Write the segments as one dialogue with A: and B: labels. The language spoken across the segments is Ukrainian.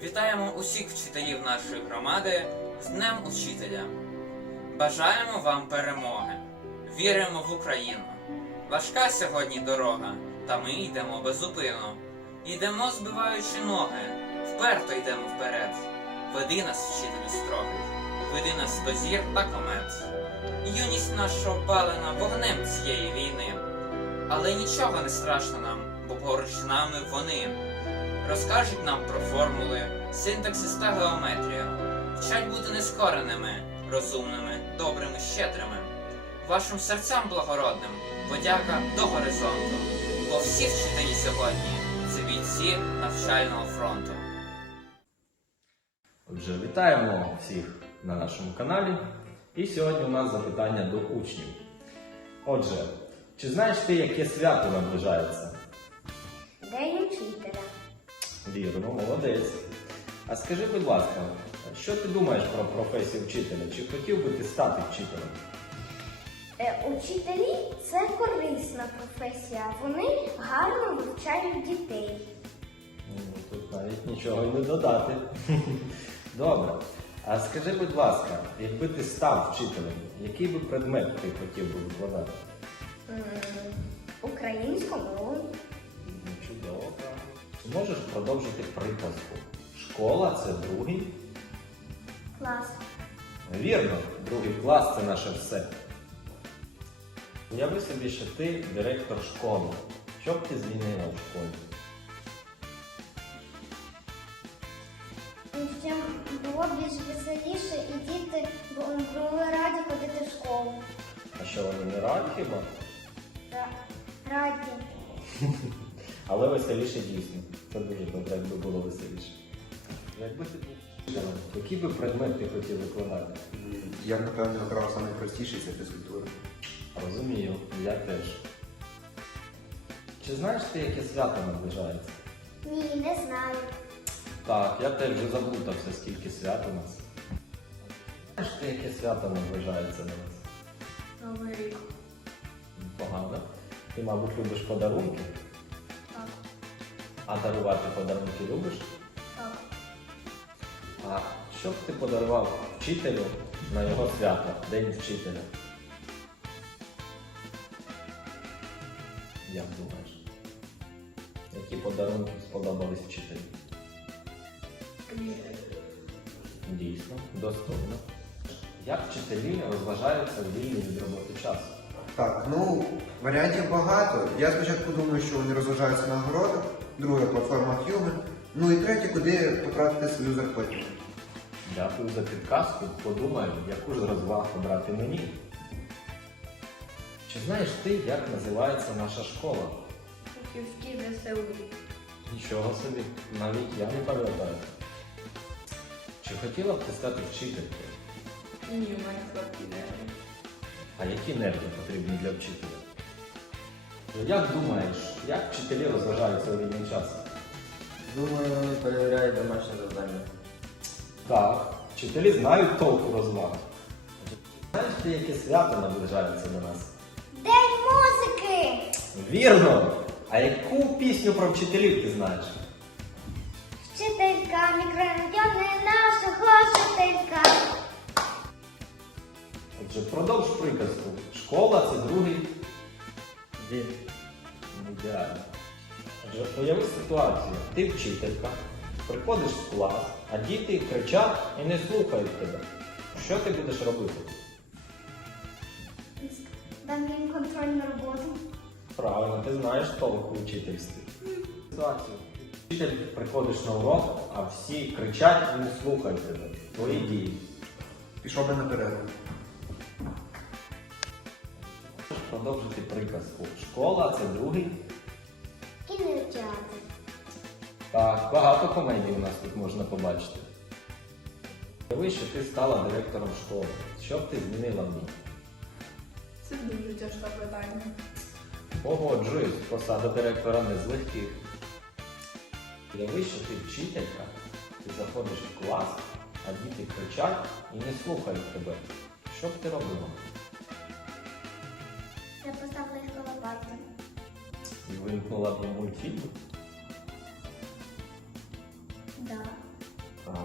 A: Вітаємо усіх вчителів нашої громади з Днем Учителя. Бажаємо вам перемоги. Віримо в Україну. Важка сьогодні дорога, та ми йдемо без зупину. Йдемо, збиваючи ноги, вперто йдемо вперед. Веди нас, вчителю строгий, веди нас до зір та комет. Юність наша опалена вогнем цієї війни. Але нічого не страшно нам, бо поруч з нами вони. Розкажуть нам про формули, синтаксис та геометрію. Вчать бути нескореними, розумними, добрими, щедрими. Вашим серцям благородним подяка до горизонту. Бо всі вчителі сьогодні – це бійці навчального фронту.
B: Отже, вітаємо всіх на нашому каналі. І сьогодні у нас запитання до учнів. Отже, чи знаєш ти, яке свято наближається?
C: День учителя.
B: Вірно, молодець. А скажи, будь ласка, що ти думаєш про професію вчителя? Чи хотів би ти стати вчителем?
C: Учителі – це корисна професія. Вони гарно вивчають дітей.
B: Тут навіть нічого й не додати. Добре. А скажи, будь ласка, якби ти став вчителем, який би предмет ти хотів би викладати?
C: Українську мову.
B: Чудово, правильно. Чи можеш продовжити приказку? Школа – це другий?
C: Клас.
B: Вірно, другий клас – це наше все. Уяви собі, що ти директор школи. Що б ти змінила в школі?
C: Щоб було більш веселіше і діти були раді ходити в школу.
B: А що, вони не раді хіба?
C: Так. Раді.
B: Але веселіше дійсно. Це дуже добре, якби було веселіше. Якби ти був вчителем, який би предмет ти хотів викладати?
D: Я, напевно, обрав найпростіший – це фізкультура.
B: Розумію, я теж. Чи знаєш ти, яке свято наближається?
C: Ні, не знаю.
B: Так, я теж вже заплутався, скільки свят у нас. Знаєш ти, яке свято наближається на нас?
C: Новий рік.
B: Погано. Ти, мабуть, любиш подарунки?
C: Так.
B: А дарувати подарунки любиш?
C: Так.
B: А що б ти подарував вчителю на його свято, День вчителя? Як думаєш? Які подарунки сподобались вчителю? Дійсно, достойно. Як вчителі розважаються в вільний від роботи час?
D: Так, варіантів багато. Я спочатку думаю, що вони розважаються на городах, друге – платформа Human, і третє – куди потратити свою зарплату.
B: Дякую за підказку. Подумаю, яку ж розвагу обрати мені. Чи знаєш ти, як називається наша школа?
C: Фахівський ВСУ.
B: Нічого собі, навіть я не пам'ятаю. Чи хотіла б ти стати вчителькою?
E: Ні, у мене слабкі нерви.
B: А які нерви потрібні для вчителя? Як думаєш, як вчителі розважаються у вільний час?
F: Думаю, вони перевіряють домашнє завдання.
B: Так, вчителі знають толку розваг. Знаєш ти, яке свято наближається до нас?
C: День музики!
B: Вірно! А яку пісню про вчителів ти знаєш?
C: Вчителька мікрорайони нашого вчителька.
B: Отже, продовж приказку. Школа – це другий день. Ідеально. Отже, уяви ситуацію. Ти вчителька, приходиш в клас, а діти кричать і не слухають тебе. Що ти будеш робити?
C: Дам їм контрольну роботу.
B: Правильно, ти знаєш толку у вчительстві. Ситуацію. Вчитель приходиш на урок, а всі кричать і не слухають тебе. Твої дії.
D: Пішов би на перерву.
B: Можеш продовжити приказку. Школа – це другий.
C: Кінотеатр.
B: Так, багато комедій у нас тут можна побачити. Уяви, що ти стала директором школи. Що б ти змінила в ній?
E: Це дуже тяжке питання.
B: Погоджуюсь, посада директора не з легких. Уяви, що ти вчителька, ти заходиш в клас, а діти кричать і не слухають тебе. Що б ти робила?
C: Я поставила їх коло парти.
B: І вимкнула б їм мультфільм?
C: Да.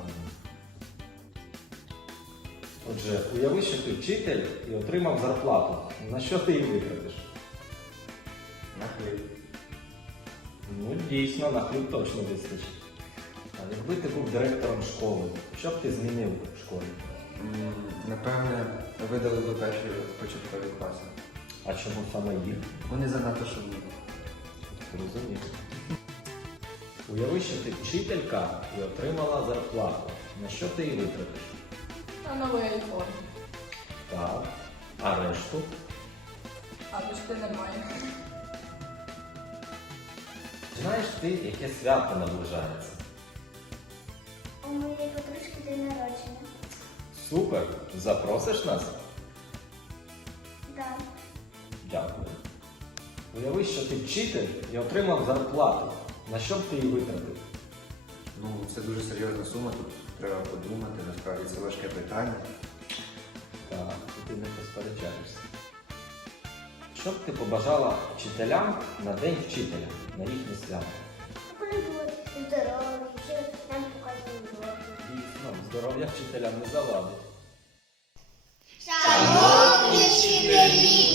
B: Отже, уяви, що ти вчитель і отримав зарплату. На що ти її витратиш?
F: На хліб.
B: Ну, дійсно, на хліб точно вистачить. А якби ти був директором школи, що б ти змінив в школі?
F: Напевне, видали до перші початкові класи.
B: А чому саме їх?
F: Вони занадто шумні.
B: Розумію. Уяви, що ти вчителька і отримала зарплату. На що ти її витратиш?
E: На новий айфон.
B: Так. А решту?
E: А дошки немає.
B: Знаєш ти, яке свято наближається?
C: У моєї подружки день народження.
B: Супер! Запросиш нас?
C: Так.
B: Дякую. Уяви, що ти вчитель і отримав зарплату. На що б ти її витратив?
D: Ну, це дуже серйозна сума, тут треба подумати, насправді це важке питання.
B: Так, ти не посперечаєшся. Що б ти побажала вчителям на День вчителя, на їхнє свято?
C: Вони будуть здорові, що нам показують уроки.
B: Дійсно, здоров'я вчителям не завадить.
G: Шановні вчителі,